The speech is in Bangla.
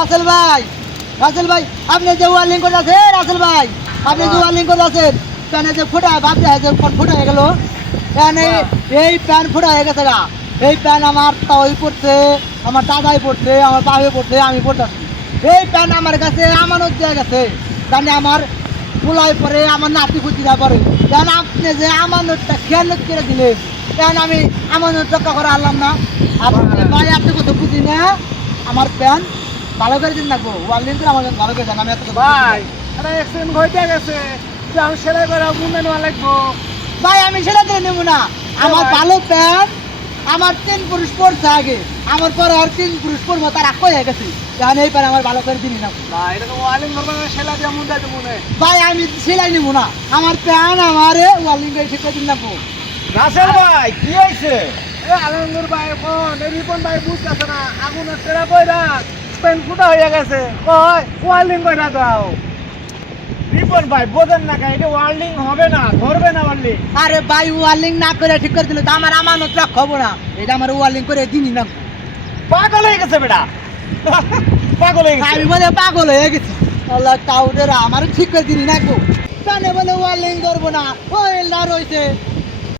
রাসেল ভাই, রাসেল ভাই, আপনি যে ওয়ার্লিং করে আছেন রাসেল ভাই, আপনি যে ওয়ার্লিং করে আছেন প্যানে যে ফোটা ভাবতে আছে ফোটা হয়ে গেল প্যানে, এই প্যান ফোটা হয়ে গেছে গা। এই প্যান আমার তাই পড়ছে, আমার দাদাই পড়ছে, আমার বাবা পড়ছে, আমি পড়তেছি। এই প্যান আমার কাছে আমানত দেওয়া গেছে, জানি আমার পোলাই পরে, আমার নাতি পুতিরা পরে। কেন আপনি যে আমানতটা খেয়ালত করে দিলেন, কেন আমি আমানত রক্ষা করে আনলাম না? আপনি ভাই আপনি কত বুঝি না, আমার প্যান ভালো করে দিন রাখবো, ওয়ার্লিং করে আমার ভালো করে দেন। আমি এত ভাই এটা অ্যাক্সিডেন্ট হইতে গেছে, যে আমি সেলাই করে মুন্ডে নেওয়া লাগবো। ভাই আমি সেটা করে নেবো না, আমার ভালো প্যান আমার 3 পুরুষ পড়ছে আগে, আমার পরে আর 3 পুরুষ পড়বো, তারা কয়ে গেছে কেন এই প্যান আমার ভালো করে দিনি না। ভাই এটা তো ওয়ালিং করবো না, সেলাই দিয়ে মুন্ডে দেবো মনে। ভাই আমি সেলাই নেবো না, আমার প্যান আমার ওয়ার্লিং করে ঠিক করে দিন রাখবো। রাসেল ভাই কি হয়েছে? এ আলমগীর ভাই কোন এই রিপন ভাই বুঝতেছে না, আগুনের টেরা কইরা পেন ফুটা হয়ে গেছে, কয় ওয়ালিং কইরা দাও। রিপন ভাই বোঝেন না এটা ওয়ার্ল্ডিং হবে না, ধরবে না ওয়ার্ল্ডিং। আরে ভাই ওয়ার্লিং না করে ঠিক করে দিলে তো আমার আমানত রক্ষা হবো না, এটা আমার ওয়ার্লিং করে দিনই না। পাগল হয়ে গেছে বেটা, পাগল হয়ে গেছে। আমি বলে পাগল হয়ে গেছি, আল্লাহ টাউডেরা আমার ঠিক করে দিনই না গো। কানে বলে ওয়ার্লিং করবো না, ওই রয়েছে